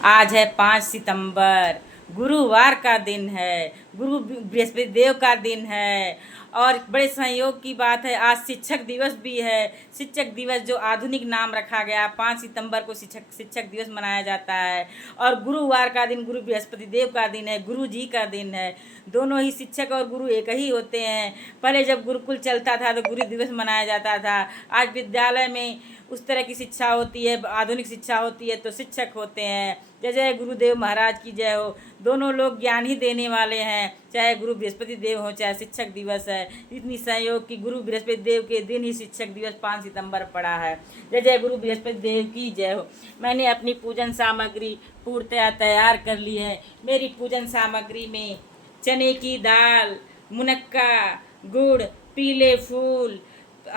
आज है 5 सितंबर, गुरुवार का दिन है, गुरु बृहस्पति देव का दिन है। और बड़े संयोग की बात है, आज शिक्षक दिवस भी है। शिक्षक दिवस जो आधुनिक नाम रखा गया, 5 सितंबर को शिक्षक दिवस मनाया जाता है। और गुरुवार का दिन गुरु बृहस्पति देव का दिन है, गुरु जी का दिन है। दोनों ही शिक्षक और गुरु एक ही होते हैं। पहले जब गुरुकुल चलता था तो गुरु दिवस मनाया जाता था। आज विद्यालय में उस तरह की शिक्षा होती है, आधुनिक शिक्षा होती है, तो शिक्षक होते हैं। जय जय गुरुदेव महाराज की जय हो। दोनों लोग ज्ञान ही देने वाले हैं, चाहे गुरु बृहस्पति देव हो चाहे शिक्षक दिवस है। इतनी सहयोग कि गुरु बृहस्पति देव के दिन ही शिक्षक दिवस 5 सितंबर पड़ा है। जय जय गुरु बृहस्पति देव की जय हो। मैंने अपनी पूजन सामग्री पूर्णतया तैयार कर ली है। मेरी पूजन सामग्री में चने की दाल, मुनक्का, गुड़, पीले फूल,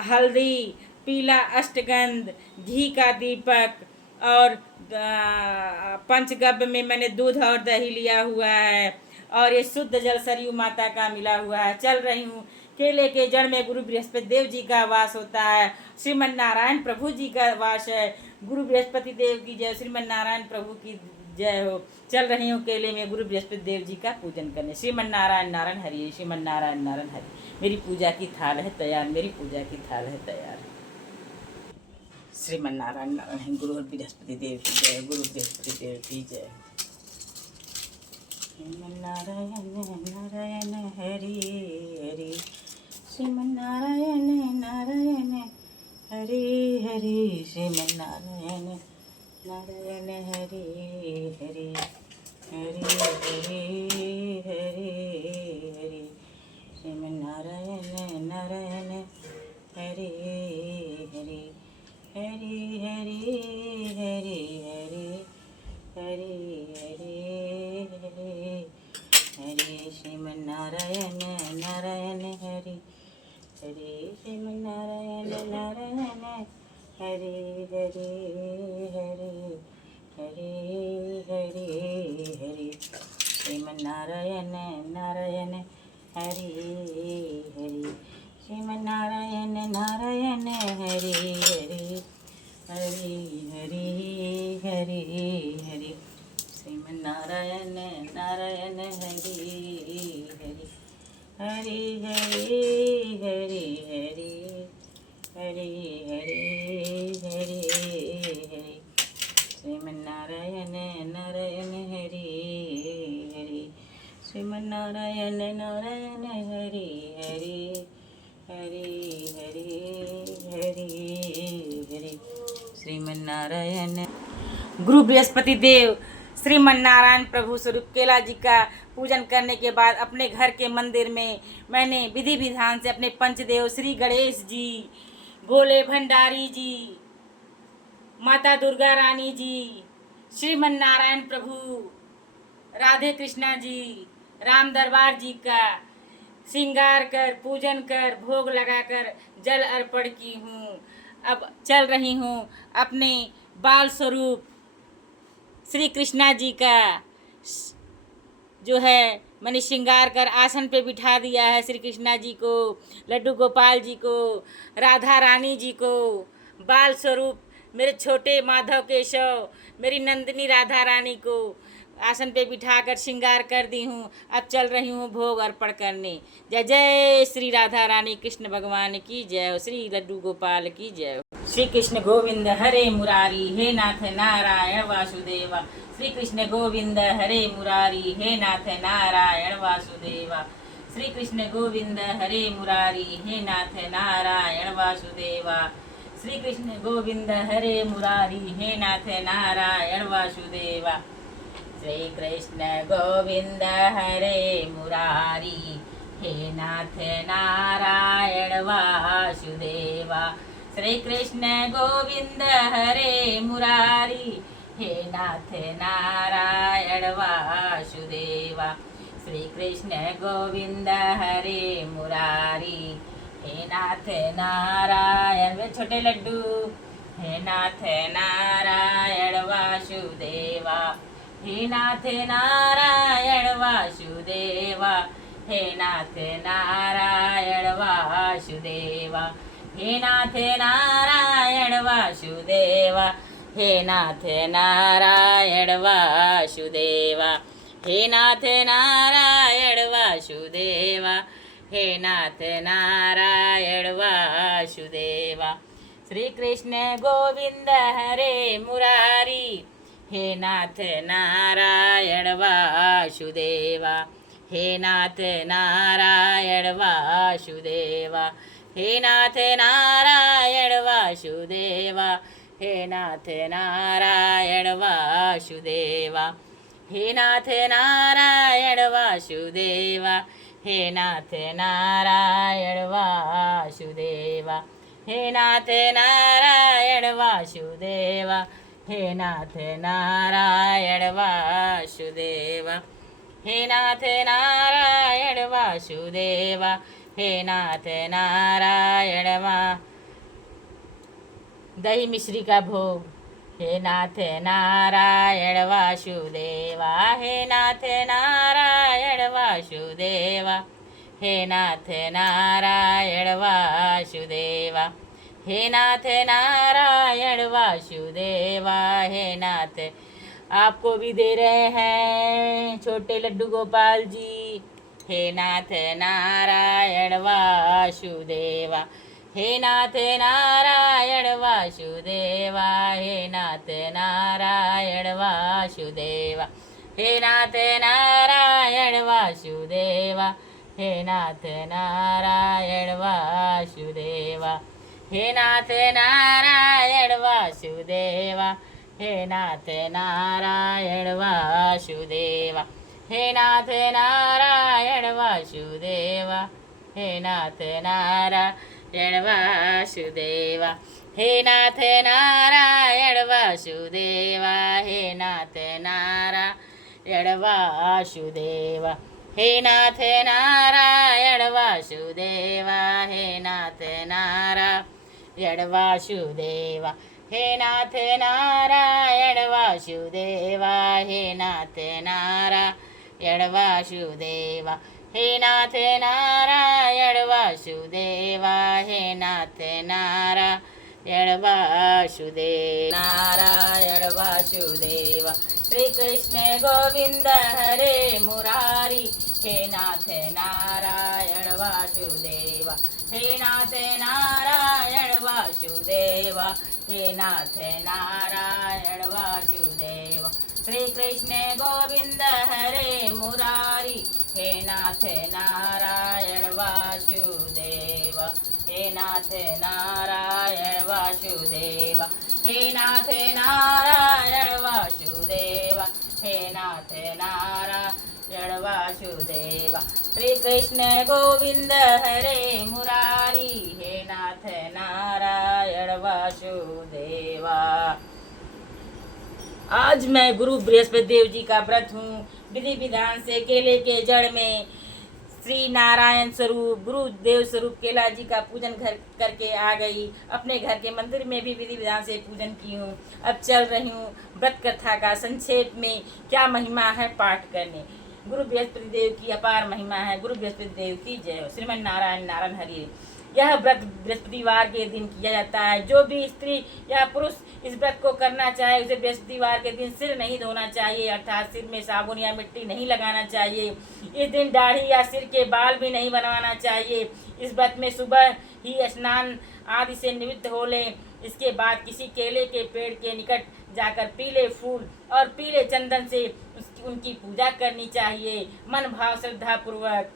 हल्दी, पीला अष्टगंध, घी का दीपक और पंचगव्य में मैंने दूध और दही लिया हुआ है। और ये शुद्ध जल सरयू माता का मिला हुआ है। चल रही हूँ। केले के जड़ में गुरु बृहस्पति देव जी का वास होता है। श्रीमन नारायण प्रभु जी का वास है। गुरु बृहस्पति देव की जय, श्रीमन नारायण प्रभु की जय हो। चल रही हूँ केले में गुरु बृहस्पति देव जी का पूजन करने। श्रीमन नारायण नारायण हरि, श्रीमन नारायण नारायण हरि। मेरी पूजा की थाल है तैयार, मेरी पूजा की थाल है तैयार। श्रीमन नारायण नारायण, गुरु बृहस्पति देव की जय, गुरु बृहस्पति देव की जय। श्रीमन नारायण नारायण हरि हरि, श्रीमन नारायण नारायण हरि हरि, श्रीमन नारायण नारायण हरि हरि, हरि हरि हरि हरि, श्रीमन नारायण नारायण हरि हरि, हरि हरि हरि हरि, हरि हरि हरि हरि, श्रीमन नारायण नारायण हरि हरि, श्रीमन नारायण नारायण हरि हरि हरि, हरि हरि हरि, श्रीमन नारायण नारायण हरि हरि, श्रीमन नारायण नारायण हरि हरि, हरि हरि हरि हरि, श्रीमन नारायण नारायण हरि हरि, हरि हरि हरि हरि, हरि हरि हरि हरि, श्रीमन नारायण नारायण हरि हरि, श्रीमन नारायण नारायण हरि हरि, हरि हरि हरि हरि, श्रीमन नारायण। गुरु बृहस्पति देव श्रीमन नारायण प्रभु स्वरूप केला जी का पूजन करने के बाद अपने घर के मंदिर में मैंने विधि विधान से अपने पंचदेव श्री गणेश जी, भोले भंडारी जी, माता दुर्गा रानी जी, श्रीमन नारायण प्रभु, राधे कृष्णा जी, राम दरबार जी का श्रृंगार कर, पूजन कर, भोग लगाकर जल अर्पण की हूँ। अब चल रही हूँ अपने बाल स्वरूप श्री कृष्णा जी का जो है मैंने श्रृंगार कर आसन पे बिठा दिया है। श्री कृष्णा जी को, लड्डू गोपाल जी को, राधा रानी जी को, बाल स्वरूप मेरे छोटे माधव केशव, मेरी नंदिनी राधा रानी को आसन पे बिठाकर श्रृंगार कर दी हूँ। अब चल रही हूँ भोग अर्पण करने। जय जय श्री राधा रानी कृष्ण भगवान की जय हो, श्री लड्डू गोपाल की जय हो। श्री कृष्ण गोविंद हरे मुरारी, हे नाथ नारायण वासुदेवा। श्री कृष्ण गोविंद हरे मुरारी, हे नाथ नारायण वासुदेवा। श्री कृष्ण गोविंद हरे मुरारी, हे नाथ नारायण वासुदेवा। श्री कृष्ण गोविंद हरे मुरारी, हे नाथ नारायण वासुदेवा। श्री कृष्ण गोविंद हरे मुरारी, हे नाथ नारायण वासुदेवा। श्री कृष्ण गोविंद हरे मुरारी, हे नाथ नारायण वासुदेवा। श्री कृष्ण गोविंद हरे मुरारी, हे नाथ नारायण, वे छोटे लड्डू, हे नाथ नारायण वासुदेवा। हे नाथ नारायण वासुदेवा, हे नाथ नारायण वासुदेवा, हे नाथ नारायण वासुदेवा। हे नाथ नारायण वासुदेवा, हे नाथ नारायण वासुदेवा, हे नाथ नारायण वासुदेवा। श्री कृष्ण गोविंद हरे मुरारी, हे नाथ नारायण वासुदेवा, हे नाथ नारायण वासुदेवा, हे नाथ नारायण वासुदेवा, हे नाथ नारायण वासुदेवा, हे नाथ नारायण वासुदेवा, हे नाथ नारायण वासुदेवा, हे नाथ नारायण वासुदेवा, हे नाथ नारायण वासुदेवा, हे नाथ नारायण वासुदेवा, हे नाथ नारायण दही मिश्री का भोग, हे नाथ नारायण वासुदेवा, हे नाथ नारायण वासुदेवा, हे नाथ नारायण वासुदेवा, हे नाथ नारायण वासुदेवा, हे नाथ। आपको भी दे रहे हैं छोटे लड्डू गोपाल जी। हे नाथ नारायण वासुदेवा, हे नाथ नारायण वासुदेवा, हे नाथ नारायण वासुदेवा, हे नाथ नारायण वासुदेवा, हे नाथ नारायण वासुदेवा, हे नाथ नारायण वासुदेवा, हे नाथ नारायण वासुदेवा, हे नाथ नारायण वासुदेवा, हे नाथ नारायण वासुदेवा, हे नाथ नारायण वासुदेवा, हे नाथ नारायण वासुदेवा, हे नाथ नारायण वासुदेवा, हे नाथ नारायण वासुदेवा, हे नाथ नारायण वासुदेवा, हे नाथ नारायण वासुदेवा, हे नाथ नारायण वासुदेवा, हे नाथ नारायण वासुदेवा, नारायण वासुदेवा। श्री कृष्ण गोविंद हरे मुरारी, हे नाथ नारायण वासुदेवा, हे नाथ नारायण वासुदेवा, हे नाथ नारायण वासुदेवा। श्री कृष्ण गोविंद हरे मुरारी, हे नाथ नारायण वासुदेवा, हे नाथ नारायण वासुदेवा, हे नाथ नारायण वासुदेवा, हे नाथ नारायण वासुदेवा। श्री कृष्ण गोविंद हरे मुरारी, हे नाथ नारायण वासुदेवा। आज मैं गुरु बृहस्पति देव जी का व्रत हूँ। विधि विधान से केले के जड़ में श्री नारायण स्वरूप गुरुदेव स्वरूप केला जी का पूजन करके आ गई। अपने घर के मंदिर में भी विधि विधान से पूजन की हूँ। अब चल रही हूँ व्रत कथा का संक्षेप में क्या महिमा है पाठ करने। गुरु बृहस्पति देव की अपार महिमा है। गुरु बृहस्पति देव की जय हो। श्रीमन नारायण नारायण हरि। यह व्रत बृहस्पतिवार के दिन किया जाता है। जो भी स्त्री या पुरुष इस व्रत को करना चाहे उसे बृहस्पतिवार के दिन सिर नहीं धोना चाहिए, अर्थात सिर में साबुन या मिट्टी नहीं लगाना चाहिए। इस दिन दाढ़ी या सिर के बाल भी नहीं बनवाना चाहिए। इस व्रत में सुबह ही स्नान आदि से निवृत्त हो लें। इसके बाद किसी केले के पेड़ के निकट जाकर पीले फूल और पीले चंदन से उनकी पूजा करनी चाहिए मन भाव श्रद्धा पूर्वक।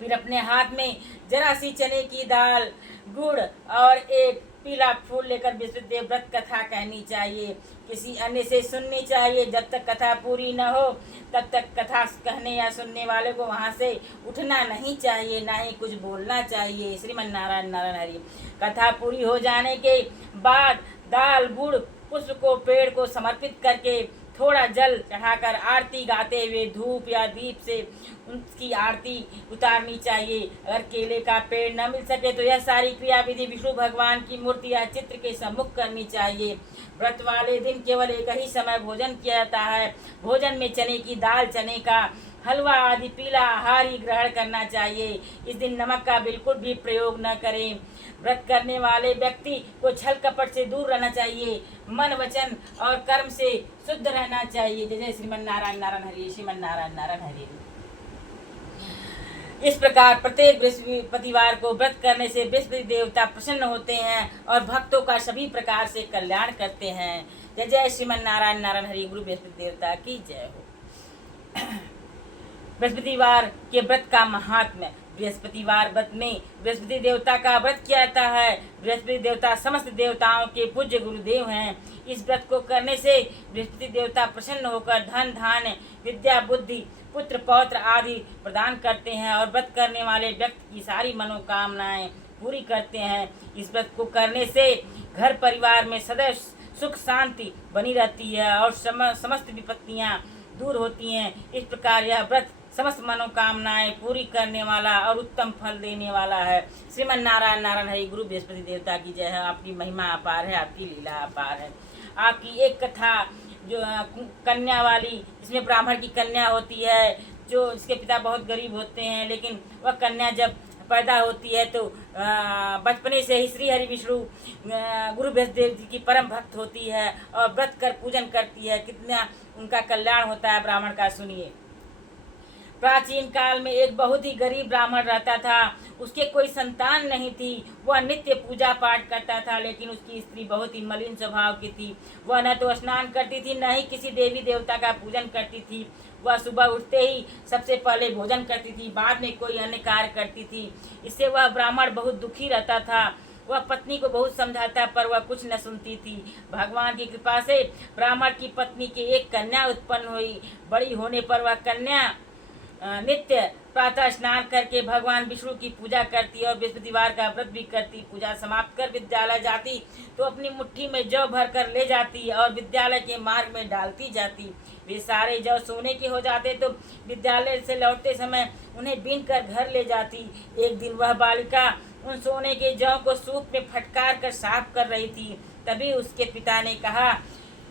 फिर अपने हाथ में जरा सी चने की दाल, गुड़ और एक पीला फूल लेकर बृहस्पति व्रत कथा कहनी चाहिए। किसी अन्य से सुननी चाहिए। जब तक कथा पूरी न हो तब तक कथा कहने या सुनने वाले को वहाँ से उठना नहीं चाहिए, ना ही कुछ बोलना चाहिए। श्रीमन नारायण नारायण हरि। कथा पूरी हो जाने के बाद दाल, गुड़, पुष्प को पेड़ को समर्पित करके थोड़ा जल चढ़ाकर आरती गाते हुए धूप या दीप से उनकी आरती उतारनी चाहिए। अगर केले का पेड़ न मिल सके तो यह सारी क्रिया विधि विष्णु भगवान की मूर्ति या चित्र के सम्मुख करनी चाहिए। व्रत वाले दिन केवल एक ही समय भोजन किया जाता है। भोजन में चने की दाल, चने का हलवा आदि पीला आहार ही ग्रहण करना चाहिए। इस दिन नमक का बिल्कुल भी प्रयोग न करें। व्रत करने वाले व्यक्ति को छल कपट से दूर रहना चाहिए। मन वचन और कर्म से शुद्ध रहना चाहिए। जय जय श्रीमन नारायण नारायण हरि, श्रीमन नारायण नारायण हरि। इस प्रकार प्रत्येक बृहस्पतिवार को व्रत करने से बृहस्पति देवता प्रसन्न होते हैं और भक्तों का सभी प्रकार से कल्याण करते हैं। जय जय श्रीमन नारायण नारायण हरि। गुरु बृहस्पति देवता की जय हो। बृहस्पतिवार के व्रत का महात्म्य। बृहस्पतिवार व्रत में बृहस्पति देवता का व्रत किया जाता है। बृहस्पति देवता समस्त देवताओं के पूज्य गुरुदेव हैं। इस व्रत को करने से बृहस्पति देवता प्रसन्न होकर धन धान्य विद्या बुद्धि पुत्र पौत्र आदि प्रदान करते हैं और व्रत करने वाले व्यक्ति की सारी मनोकामनाएं पूरी करते हैं। इस व्रत को करने से घर परिवार में सदैव सुख शांति बनी रहती है और समस्त विपत्तियां दूर होती हैं। इस प्रकार यह व्रत समस्त मनोकामनाएं पूरी करने वाला और उत्तम फल देने वाला है। श्रीमन नारायण नारायण हरि। गुरु बृहस्पति देवता की जय है। आपकी महिमा अपार है, आपकी लीला अपार है। आपकी एक कथा जो कन्या वाली, जिसमें ब्राह्मण की कन्या होती है, जो इसके पिता बहुत गरीब होते हैं, लेकिन वह कन्या जब पैदा होती है तो बचपने से ही श्री हरि विष्णु गुरु बृहस्पति जी की परम भक्त होती है और व्रत कर पूजन करती है। कितना उनका कल्याण होता है ब्राह्मण का, सुनिए। प्राचीन काल में एक बहुत ही गरीब ब्राह्मण रहता था। उसके कोई संतान नहीं थी। वह नित्य पूजा पाठ करता था, लेकिन उसकी स्त्री बहुत ही मलिन स्वभाव की थी। वह न तो स्नान करती थी, न ही किसी देवी देवता का पूजन करती थी। वह सुबह उठते ही सबसे पहले भोजन करती थी, बाद में कोई अन्य कार्य करती थी। इससे वह ब्राह्मण बहुत दुखी रहता था। वह पत्नी को बहुत समझाता, पर वह कुछ न सुनती थी। भगवान की कृपा से ब्राह्मण की पत्नी की एक कन्या उत्पन्न हुई। बड़ी होने पर वह कन्या नित्य प्रातः स्नान करके भगवान विष्णु की पूजा करती और बृहस्पतिवार का व्रत भी करती। पूजा समाप्त कर विद्यालय जाती तो अपनी मुट्ठी में जौ भर कर ले जाती और विद्यालय के मार्ग में डालती जाती। वे सारे जौ सोने के हो जाते तो विद्यालय से लौटते समय उन्हें बीन कर घर ले जाती। एक दिन वह बालिका उन सोने के जौ को सूप में फटकार कर साफ कर रही थी। तभी उसके पिता ने कहा,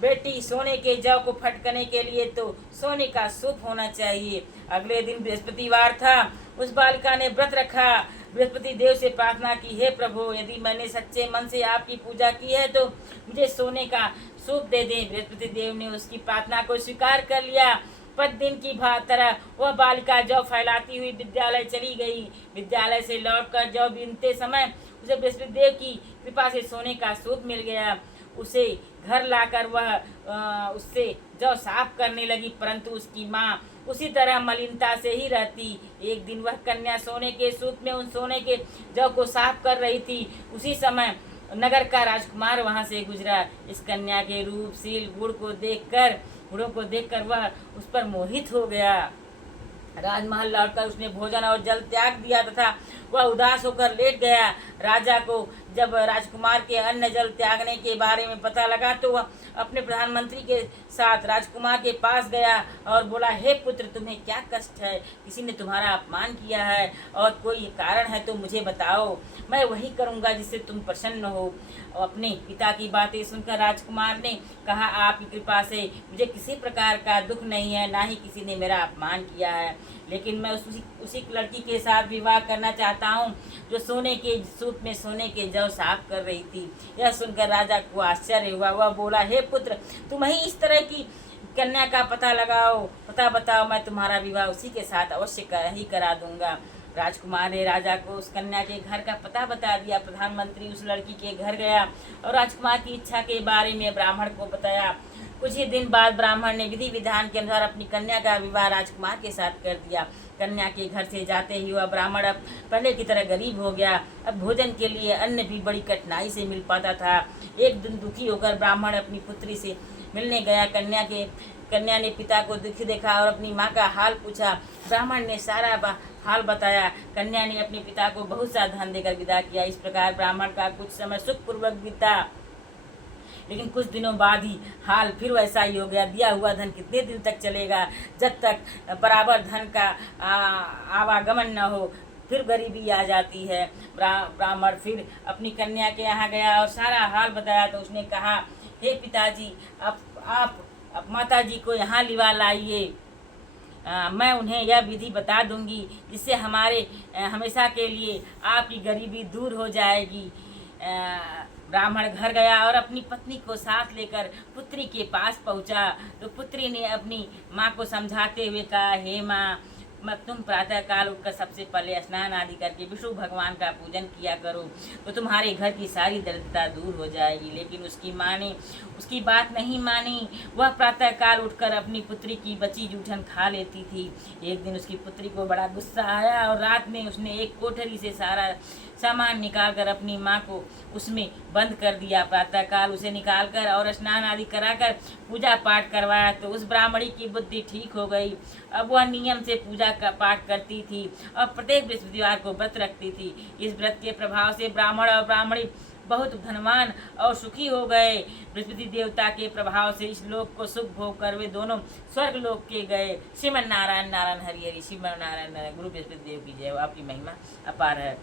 बेटी, सोने के जौ को फटकने के लिए तो सोने का सूप होना चाहिए। अगले दिन बृहस्पतिवार था। उस बालिका ने व्रत रखा। बृहस्पति देव से प्रार्थना की, हे प्रभु, यदि मैंने सच्चे मन से आपकी पूजा की है तो मुझे सोने का सूप दे दें। बृहस्पति देव ने उसकी प्रार्थना को स्वीकार कर लिया। प्रतिदिन की तरह वह बालिका जौ फैलाती हुई विद्यालय चली गई। विद्यालय से लौटकर जौ बीनते समय उसे बृहस्पति देव की कृपा से सोने का सूप मिल गया। उसे घर लाकर वह उससे जौ साफ करने लगी, परंतु उसकी माँ उसी तरह मलिनता से ही रहती। एक दिन वह कन्या सोने के सूप में उन सोने के जौ को साफ कर रही थी। उसी समय नगर का राजकुमार वहां से गुजरा। इस कन्या के रूप शील गुणों को देखकर वह उस पर मोहित हो गया। राजमहल लौटकर उसने भोजन और जल त्याग दिया तथा वह उदास होकर लेट गया। राजा को जब राजकुमार के अन्न जल त्यागने के बारे में पता लगा तो वह अपने प्रधानमंत्री के साथ राजकुमार के पास गया और बोला, हे पुत्र, तुम्हें क्या कष्ट है? किसी ने तुम्हारा अपमान किया है और कोई कारण है तो मुझे बताओ, मैं वही करूँगा जिससे तुम प्रसन्न हो। अपने पिता की बातें सुनकर राजकुमार ने कहा, आपकी कृपा से मुझे किसी प्रकार का दुख नहीं है, ना ही किसी ने मेरा अपमान किया है, लेकिन मैं उसी लड़की के साथ विवाह करना चाहता हूँ जो सोने के सूप में सोने के जौ साफ कर रही थी। यह सुनकर राजा को आश्चर्य हुआ। वह बोला, हे पुत्र, तुम ही इस तरह की कन्या का पता बताओ, मैं तुम्हारा विवाह उसी के साथ अवश्य ही करा दूंगा। राजकुमार ने राजा को उस कन्या के घर का पता बता दिया। प्रधानमंत्री उस लड़की के घर गया और राजकुमार की इच्छा के बारे में ब्राह्मण को बताया। कुछ ही दिन बाद ब्राह्मण ने विधि विधान के अनुसार अपनी कन्या का विवाह राजकुमार के साथ कर दिया। कन्या के घर से जाते ही वह ब्राह्मण अब पहले की तरह गरीब हो गया। अब भोजन के लिए अन्न भी बड़ी कठिनाई से मिल पाता था। एक दिन दुखी होकर ब्राह्मण अपनी पुत्री से मिलने गया। कन्या ने पिता को दुखी देखा और अपनी माँ का हाल पूछा। ब्राह्मण ने सारा हाल बताया। कन्या ने अपने पिता को बहुत सा धन देकर विदा किया। इस प्रकार ब्राह्मण का कुछ समय सुखपूर्वक बीता, लेकिन कुछ दिनों बाद ही हाल फिर वैसा ही हो गया। दिया हुआ धन कितने दिन तक चलेगा? जब तक बराबर धन का आवागमन न हो, फिर गरीबी आ जाती है। ब्राह्मण फिर अपनी कन्या के यहाँ गया और सारा हाल बताया तो उसने कहा, हे पिताजी, आप माता जी को यहाँ लिवा लाइए। मैं उन्हें यह विधि बता दूंगी जिससे हमारे हमेशा के लिए आपकी गरीबी दूर हो जाएगी। ब्राह्मण घर गया और अपनी पत्नी को साथ लेकर पुत्री के पास पहुंचा। तो पुत्री ने अपनी माँ को समझाते हुए कहा, हे माँ, तुम प्रातः काल उठकर सबसे पहले स्नान आदि करके विष्णु भगवान का पूजन किया करो तो तुम्हारे घर की सारी दरिद्रता दूर हो जाएगी। लेकिन उसकी माँ ने उसकी बात नहीं मानी। वह प्रातः काल उठकर अपनी पुत्री की बची जूठन खा लेती थी। एक दिन उसकी पुत्री को बड़ा गुस्सा आया और रात में उसने एक कोठरी से सारा सामान निकालकर अपनी माँ को उसमें बंद कर दिया। प्रातःकाल उसे निकालकर और स्नान आदि कराकर पूजा पाठ करवाया तो उस ब्राह्मणी की बुद्धि ठीक हो गई। अब वह नियम से पूजा का पाठ करती थी और प्रत्येक बृहस्पतिवार को व्रत रखती थी। इस व्रत के प्रभाव से ब्राह्मण और ब्राह्मणी बहुत धनवान और सुखी हो गए। बृहस्पति देवता के प्रभाव से इस लोक को सुख भोग कर वे दोनों स्वर्ग लोक के गए। श्रीमन नारायण नारायण हरि हरि। श्रीमन नारायण नारायण। गुरु बृहस्पति देव की जय। आपकी महिमा अपार है।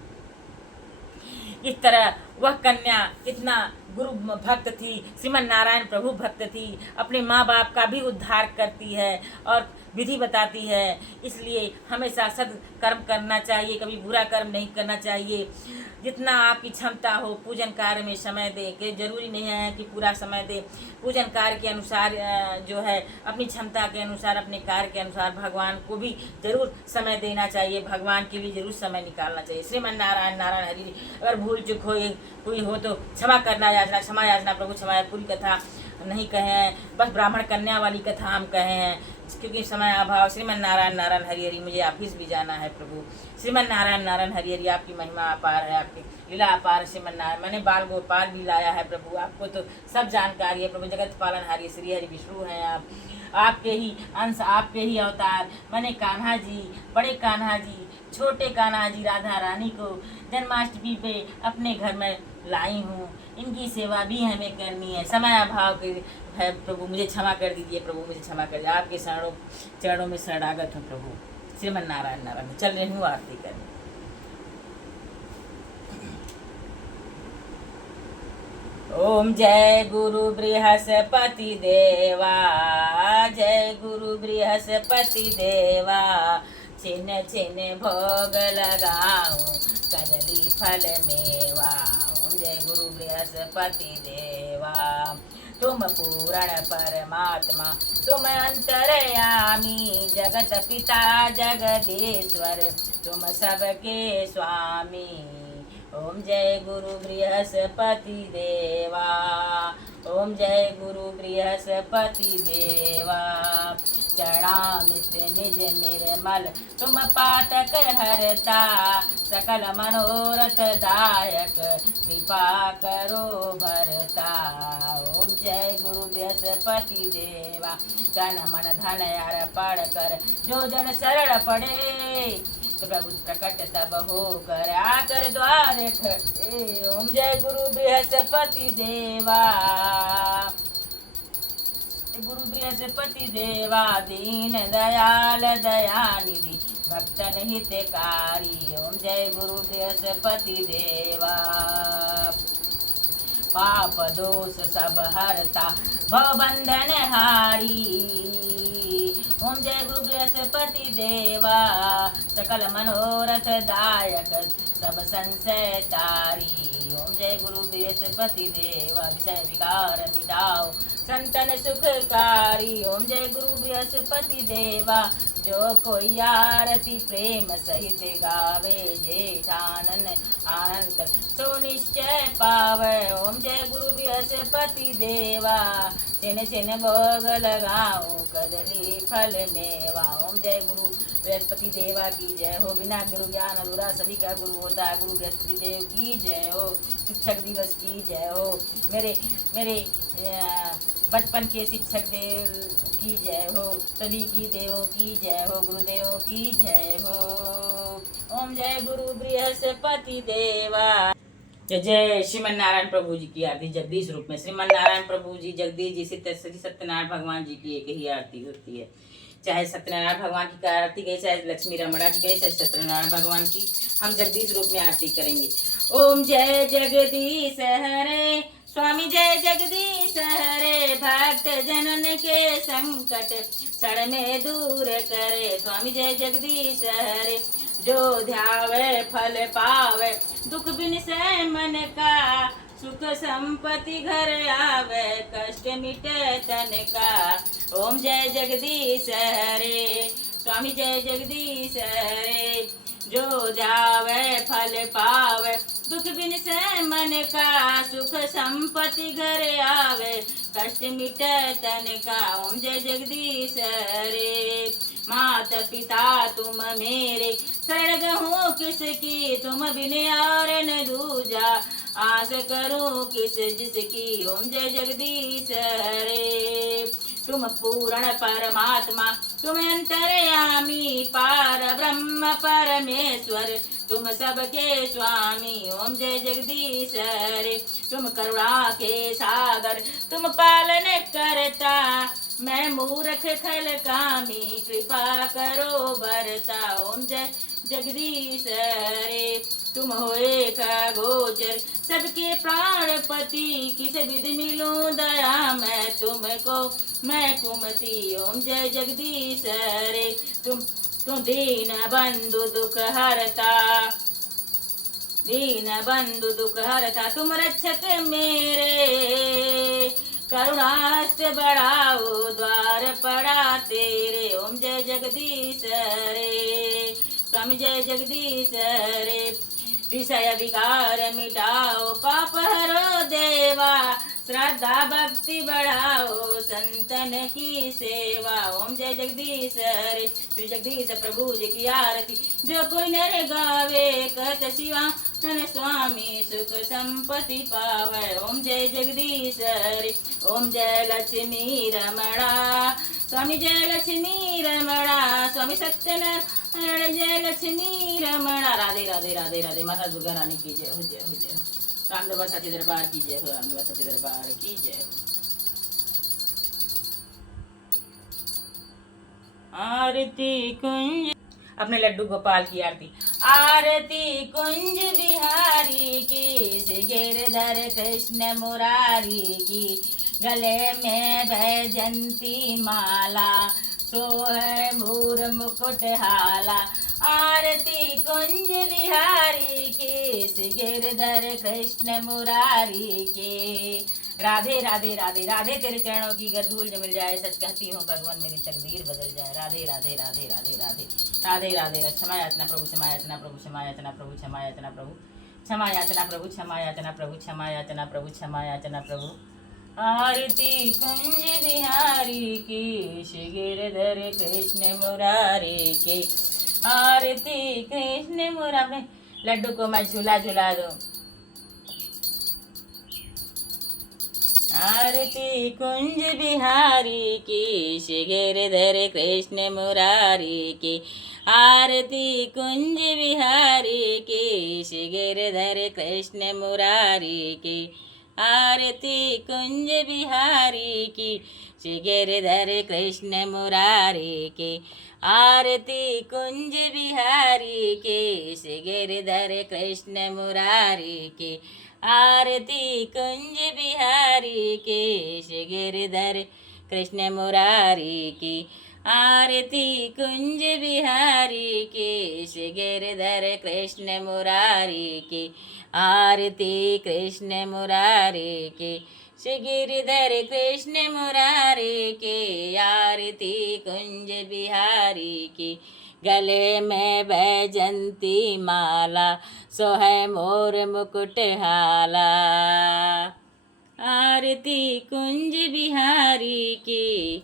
इस तरह वह कन्या इतना गुरु भक्त थी, श्रीमन नारायण प्रभु भक्त थी, अपने माँ बाप का भी उद्धार करती है और विधि बताती है। इसलिए हमेशा सत्कर्म करना चाहिए, कभी बुरा कर्म नहीं करना चाहिए। जितना आपकी क्षमता हो पूजन कार्य में समय दे के, जरूरी नहीं है कि पूरा समय दे। पूजन कार्य के अनुसार जो है अपनी क्षमता के अनुसार, अपने कार्य के अनुसार भगवान को भी जरूर समय देना चाहिए, भगवान के लिए जरूर समय निकालना चाहिए। श्रीमन नारायण नारायण हरि। अगर भूल चूक हो कोई हो तो क्षमा करना याचना, क्षमा याचना प्रभु क्षमा। पूरी कथा नहीं कहे हैं, बस ब्राह्मण कन्या वाली कथा हम कहे हैं क्योंकि समय अभाव। श्रीमन नारायण नारायण हरि हरि। मुझे ऑफिस भी जाना है प्रभु। श्रीमन नारायण नारायण हरि हरि। आपकी महिमा अपार है, आपकी लीला अपार। श्रीमन नारायण। मैंने बाल गोपाल भी लाया है प्रभु, आपको तो सब जानकारी है प्रभु। जगत पालन हरि श्री हरि विष्णु हैं आप, आपके ही अंश, आपके ही अवतार। मैंने कान्हा जी, बड़े कान्हा जी, छोटे कान्हा जी राधा रानी को जन्माष्टमी पे अपने घर में लाई हूँ। इनकी सेवा भी हमें करनी है। समय अभाव के है प्रभु, मुझे क्षमा कर दीजिए प्रभु, मुझे क्षमा कर दीजिए। आपके चरणों में शरणागत हूँ प्रभु। श्रीमन नारायण नारायण। चल रही हूँ आरती करने। ओम जय गुरु बृहस्पति देवा, जय गुरु बृहस्पति देवा। छिन छिन भोग लगाऊं कदली फल मेवा। ओम जय गुरु बृहस्पति देवा। तुम पूर्ण परमात्मा, तुम अंतर्यामी, जगत पिता जगदीश्वर, तुम सबके स्वामी। ओम जय गुरु बृहस्पति देवा। ओम जय गुरु बृहस्पति देवा। चरणामित निज निर्मल, तुम पातक हरता, सकल मनोरथ दायक, कृपा करो भरता। ओम जय गुरु बृहस्पति देवा। तन मन धन अर्पण कर जो जन शरण पड़े, प्रभु प्रकट तब हो कर आकर द्वार खड़े। ओम जय गुरु बृहस्पति देवा। गुरु बृहस्पति देवा। दीन दयाल दयानिधि, भक्तन हितकारी। ओम जय गुरु बृहस्पति देवा। पाप दोष सब हरता, भव बंधन हारी। ओम जय गुरु बृहस्पति देवा। सकल मनोरथ दायक, सब संशय तारी। ओम जय गुरु बृहस्पति देवा। विषय विकार मिटाओ, संतन सुखकारी। ओम जय गुरु बृहस्पति देवा। जो कोई आरती प्रेम सहित गावे, जेठानन आनंद कर सो निश्चय पावे। ओम जय गुरु बृहस्पति देवा। छिन छिन भोग लगाऊं कदली फल मेवा। ओम जय गुरु बृहस्पति देवा की जय हो। बिना गुरु ज्ञान अधूरा, सभी का गुरु होता है। गुरु बृहस्पति देव की जय हो। शिक्षक दिवस की जय हो। मेरे बचपन के शिक्षक देव की जय हो। सभी की देवों की जय हो। गुरुदेवों की जय हो। ओम जय गुरु बृहस्पति देवा। जय जय श्रीमन नारायण प्रभु जी की आरती जगदीश रूप में। श्रीमन नारायण प्रभु जी, जगदीश जी, श्री सत्यनारायण भगवान जी की एक ही आरती होती है। चाहे सत्यनारायण भगवान की आरती करें, चाहे लक्ष्मी रमणा की करें, चाहे सत्यनारायण भगवान की, हम जगदीश रूप में आरती करेंगे। ओम जय जगदीश हरे, स्वामी जय जगदीश हरे, भक्त जनन के संकट क्षण में दूर करे। स्वामी जय जगदीश हरे, जो ध्यावे फल पावे, दुख बिन से मन का, सुख संपत्ति घर आवे, कष्ट मिटे तन का। ओम जय जगदीश हरे, स्वामी जय जगदीश हरे, जो ध्यावे फल पावे, दुख बिन से मन का, सुख संपत्ति घर आवे, कष्ट मिटे तन का। ओम जय जगदीश हरे, माता पिता तुम मेरे, शरण गहूँ किसकी, तुम बिन और न दूजा, आस करूँ किस जिसकी। ओम जय जगदीश हरे, तुम पूर्ण परमात्मा, तुम अंतर्यामी, पार ब्रह्म परमेश्वर, तुम सबके स्वामी। ओम जय जगदीश हरे, तुम करुणा के सागर, तुम पालन करता, मैं मूर्ख खल कामी, कृपा करो बरता। ओम जय जगदीश हरे, तुम हो एक गोचर, सबके प्राणपति, किस विध मिलूं दया मैं तुमको, मैं कुमति। ओम जय जगदीश हरे, तुम दीन बंधु दुख हरता, दीन बंधु दुख हरता, तुम रक्षक मेरे, करुणास्त बढ़ाओ, द्वार पड़ा तेरे। ओम जय जगदीश हरे, स्वामी जय जगदीश हरे, विषय विकार मिटाओ, पाप हरो देवा, श्रद्धा भक्ति बढ़ाओ, संतन की सेवा। ओम जय जगदीश हरे, श्री जगदीश प्रभु जी की आरती, जो कोई नर गावे, कहत शिवा नन स्वामी, सुख संपत्ति पावे। ओम जय जगदीश हरे, ओम जय लक्ष्मी रमणा, स्वामी जय लक्ष्मी रमणा, स्वामी सत्यनारायण जय लक्ष्मी रमणा। राधे राधे राधे राधे, माता दुर्गा रानी की जय हो, जय हो, जय हो। रामदेव सच्चे दरबार की जय हो, रामदेव सच्चे दरबार की जय हो। आरती कुंज, अपने लड्डू गोपाल की आरती। आरती कुंज बिहारी की, गिरधर कृष्ण मुरारी की, गले में वैजंती माला, तो है मूर मुकुट हाला। आरती कुंज बिहारी की, गिरधर कृष्ण मुरारी के। राधे राधे राधे राधे, तेरे चरणों की गर धूल जो मिल जाए, सच कहती हूँ भगवान मेरी तकदीर बदल जाए। राधे राधे राधे राधे राधे राधे राधे। क्षमा याचना प्रभु, क्षमा याचना प्रभु, क्षमा याचना प्रभु, क्षमा याचना प्रभु, क्षमा याचना प्रभु, क्षमा याचना प्रभु, क्षमा याचना प्रभु, क्षमा याचना प्रभु। आरती कुंज बिहारी की, गिरधर कृष्ण मुरारी के। आरती कृष्ण मुरारी, लड्डू को मैं झूला झूला दूं। आरती कुंज बिहारी की, गिरधर कृष्ण मुरारी की। आरती कुंज बिहारी की, गिरधर कृष्ण मुरारी की। आरती कुंज बिहारी की, गिरधर कृष्ण मुरारी की। आरती कुंज बिहारी की, गिरधर कृष्ण मुरारी की। आरती कुंज बिहारी के, गिरधर कृष्ण मुरारी की। आरती कुंज बिहारी के, गिरधर कृष्ण मुरारी की। आरती कृष्ण मुरारी के, गिरधर कृष्ण मुरारी के। आरती कुंज बिहारी की, गले में बैजंती माला, सो है मोर मुकुट हाला। आरती कुंज बिहारी की।